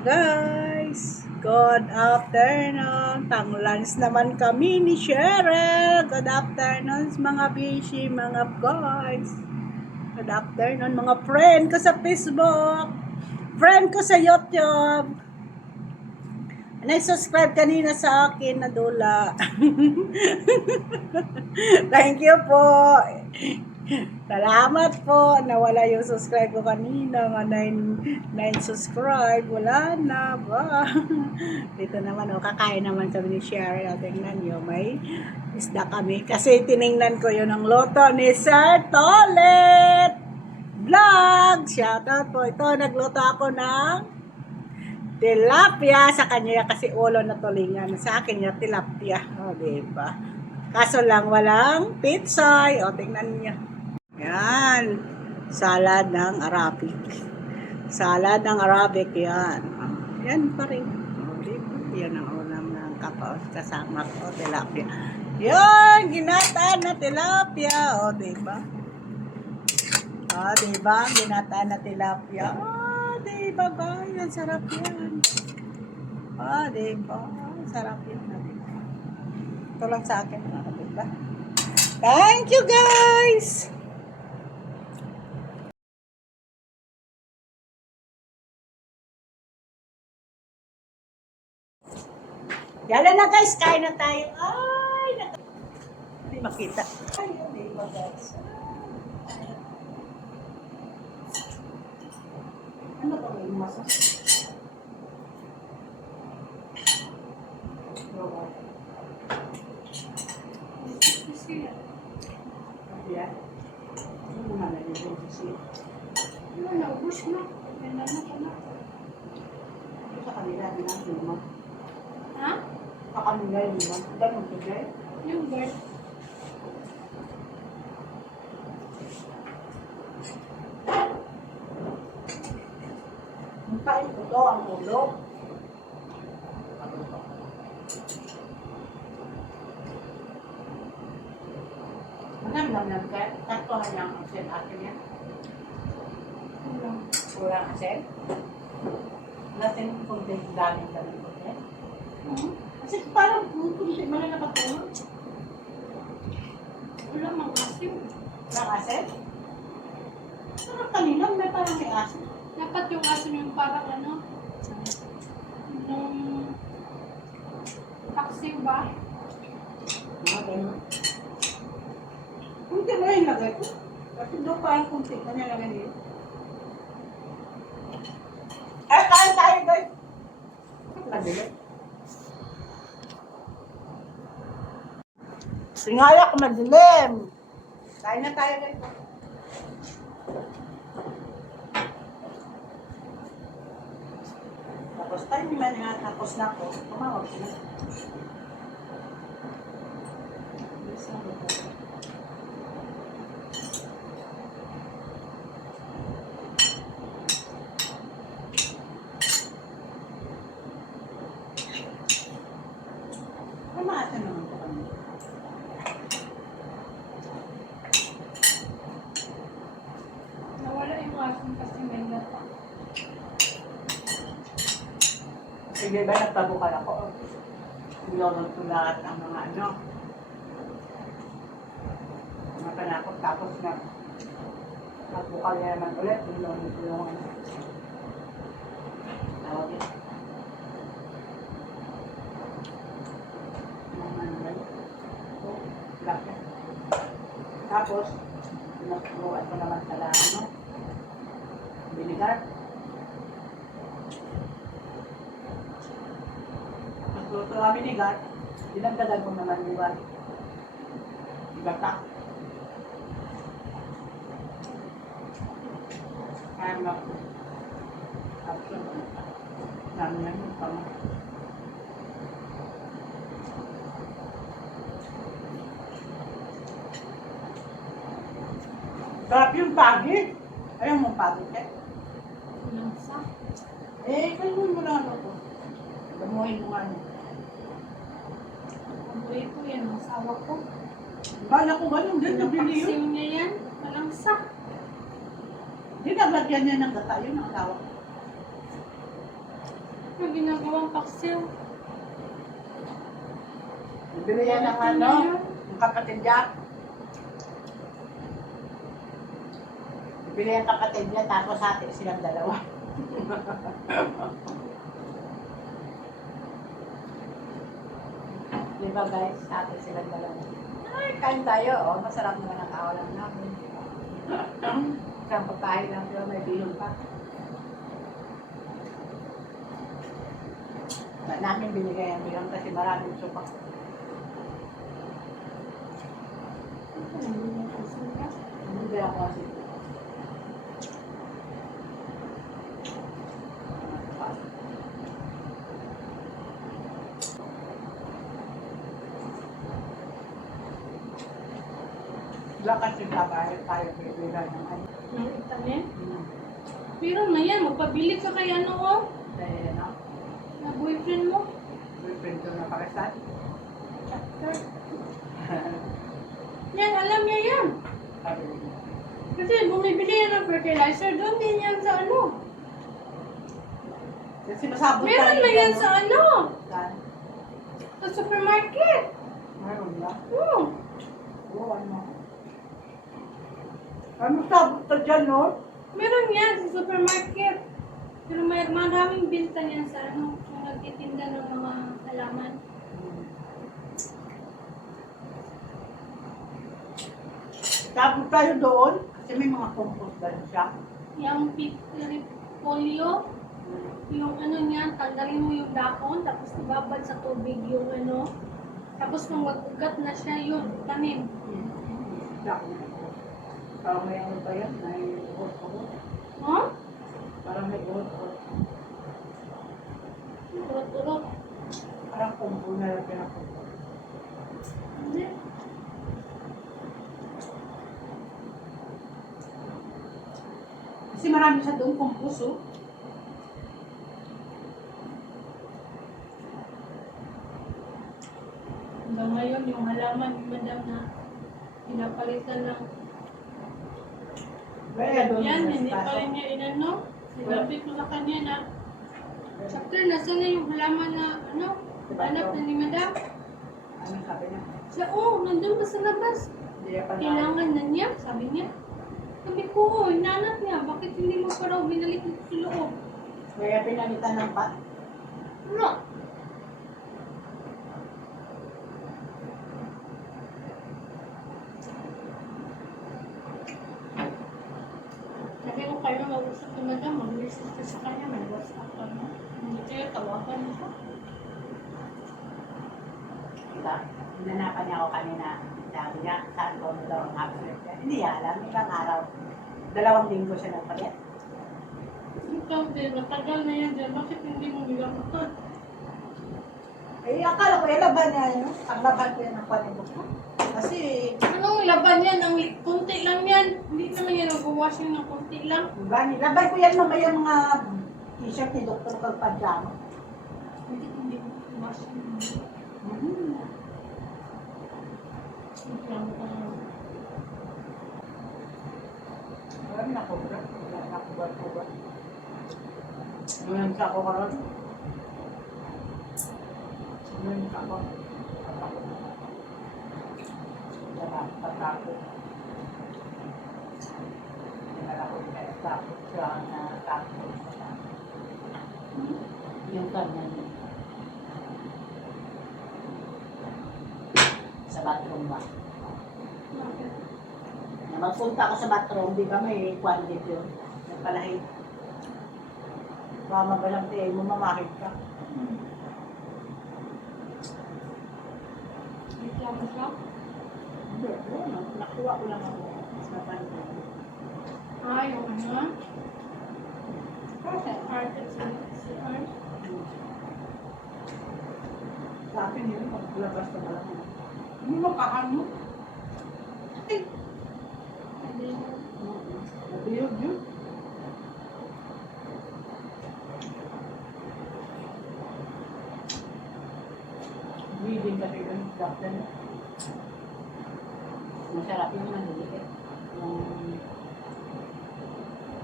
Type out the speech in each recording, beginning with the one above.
Guys, good afternoon. Pang-lunch naman kami ni Cheryl. Good afternoon mga bishi, mga guys. Good afternoon mga friend ko sa Facebook. Friend ko sa YouTube. Nag-subscribe kanina sa akin na dula. Thank you po. Salamat po. Nawala yung subscribe ko kanina. Nga 9 subscribe. Wala na ba? Dito naman, kakain naman kami ni Sherry. Tingnan nyo, may isda kami. Kasi tiningnan ko yun ang loto ni Sir Tolet Vlog. Shoutout po. Ito, nagluto ako ng tilapia sa kanya kasi ulo na tulingan. Sa akin niya, tilapia. O, diba? Kaso lang, walang pitsay. O, tingnan niyo. Yan. Salad ng Arabic. Salad ng Arabic yan. Yan pa rin. Yan ang ulam ng kapaos kasama ko. Tilapia. Yan. Ginataan na tilapia. O, diba? O, diba? Ginataan na tilapia. O, diba ba? Yan, sarap yan. O, diba? Sarap yan. Ito lang sa akin. Diba? Thank you, guys! Yala na guys, kain na tayo. Ay, hindi makita. Ay, hindi ba guys? Ano ba yung masa? Yan. Ano naman na yung sisiya? Ano na, ubus na. Yan na na. Sa kanila, ginagawa mo. Ha? Sa kanila yung iwan. Ganun ko dyan. Yung bird. Ang kain ko to, ang ulo. Manam ka. Taktuhan lang ang asin atin yan. Kulang asin. Natin kung daming ko yan. Kasi parang kunti man na nakatulog. Wala mang asin. Walang asin? Parang kanina may parang may asin. Dapat yung asin yung parang ano, yung paksiw ba? Ganun. Kunti mo yung lagay ko. Kasi doon parang kunti ka niya lagay niyo. Ay, kain tayo guys! Nagbilit. Singayak madilim. Kain na tayo guys. Tapos tayo naman nga, tapos na ako. Tumawag sila. Mamaasan naman po kami. Nawala yung asin kasi may lata. Sige ba, nagpabukal ako. Nilolong ko lahat ang mga ano. Mga panakot tapos na magbukal na naman ulit. Nilolong ko yung ano. Tawag yun. Tapos, pinagpuruan ko naman sa ano, binigar. Nagluto kami binigar, dinagdagan ko naman buwan. Ibata. Kaya nga po. Tapos yun, namin lang yung pama. Sarap yung pagi. Ayaw mong pagi, eh. Lansa. Kalmon mo na ano ko. Damuhin mo nga ano. Amoy ko yan, masawa ko. Bala ko ganun din, nabili yun. Paksiw niya yan, malangsa. Di naglagyan niya ng gata, yun ang asawa. Yung ginagawang paksiw. Bibili yan ng ano, ng kapatid niya. Bibili yung kapatid niya, tapos hati silang dalawa. Di ba guys, hati silang dalawa. Ay, kain tayo. Oh, masarap naman ang kawalan namin. Isang pagkain lang, pero may bilog pa. Ba namin binigay ang bilog kasi maraming supak. Hindi ako kasi. Wala kasi tayo bibigyan ng ano. Ang itanin. Pero na yan, magpabili ka kay ano oh. Dahil ano, Na boyfriend mo. boyfriend ko na pakistan. Yan, alam niya yan. Sabi niya. Kasi bumibili yan ng fertilizer, doon din yan sa ano. Kasi masabot Meron na yan sa ano. Saan? Sa supermarket. Meron na. Oo. Oo, ano. Ano sabot ka dyan, no? Meron yan sa supermarket. Pero may maraming binta yan sa ano. Kung nagtitinda ng mga halaman. Sabot tayo doon. Kasi may mga compost doon siya. Yung polio. Yung ano niya, tanggalin mo yung dahon. Tapos ibabad sa tubig yung ano. Tapos kung mag-ugat na siya yun, tanim. Parang may ano pa yan, may uhot-uhot. Huh? Parang may uhot-uhot. Urot-urot. Parang kumpo na lang pinakumpo. Hindi. Kasi marami siya doon compost, oh. Hanggang ngayon, yung halaman ni Madam na pinapalitan ng Kaya doon yan, yung hindi pa espaso. rin niya inano. Sinabi ko sa kanya na, Chapter, nasa na yung halaman na, ano, anak na ni Madam? Ano sabi niya? Siya, oh, nandun pa sa labas. Hindi niya pa na. Kailangan na niya, sabi niya. Sabi ko, oh, inanak niya, bakit hindi mo pa raw binalik dito sa loob? Kaya pinalitan ng pat. Ano? Sabi ko kayo mag-usap ni Madam, mag-message ka sa kanya, may WhatsApp ka mo. Hindi kayo tawagan mo siya. Diba? Hinanapan niya ako kanina. Sabi niya, saan ko ano daw ang absent niya. Hindi niya alam, ibang araw. 2 linggo siya nagpalit. Ikaw din, matagal na yan dyan, bakit hindi mo nilaman? Eh, akala ko yung laban niya yun. Ang laban ko yan ang panibok ko. Kasi, Anong laban yan? Ang kunti lang yan. Hindi naman yan nag-wash yun ng kunti lang. laban ko yan mamaya mga t-shirt ni Dr. Calpadrano. Hindi mo wash yun. Reklamo ka na. Marami na kubra. Wala na kubra. Ngayon sa ako karon. Ngayon sa ako. Patakot. Dinala ko kaya takot siya na takot siya. Yung kanya niya. Sa bathroom ba? Bakit? Na magpunta ako sa bathroom, di ba may quality yun? Nagpalahit. Baka magalang tiay mo, mamakit ka. Reklamo siya? Hindi, nakuha ko lang ako. Sa pansin. Yung ano? Sa art at si art. Sa akin yun, maglabas ka na lang. Hindi mo kakano. Ay! Hindi mo. Nabiyog yun. Bleeding kasi yun, doctor. Masarap yung nandilikit.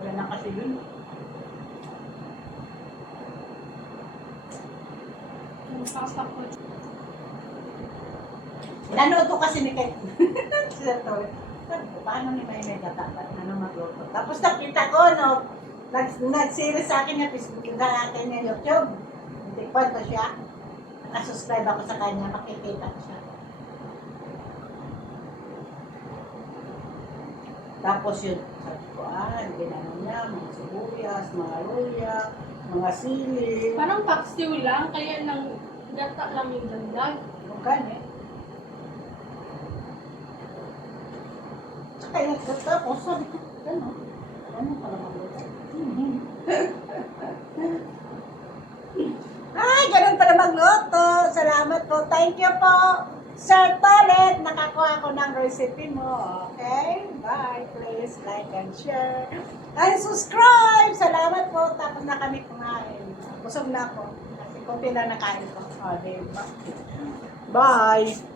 Wala na kasi yun. papa ko. Nanood ko kasi ni Kate. Sila to. Paano ni May dapat ano magluto? Tapos nakita ko, no, nag-series sa akin na Facebook na natin yung YouTube. Tikpan ko siya. Nakasubscribe ako sa kanya, makikita ko siya. Tapos yun, sabi ko, ginano niya, mga sibuyas, mga luya, mga sili. Parang paksiw lang, kaya lang gata lang yung dagdag. Bukan eh. Kaya tapos sabi ko, ano pala magluto? Ay, ganun pala magluto. Salamat po. Thank you po, Sir Tolet. Nakakuha ko ng recipe mo. Okay? Bye. Please like and share. And subscribe. Salamat po. Tapos na kami kumain. Busog na ako. Kasi konti lang nakain ko. Diba? Bye.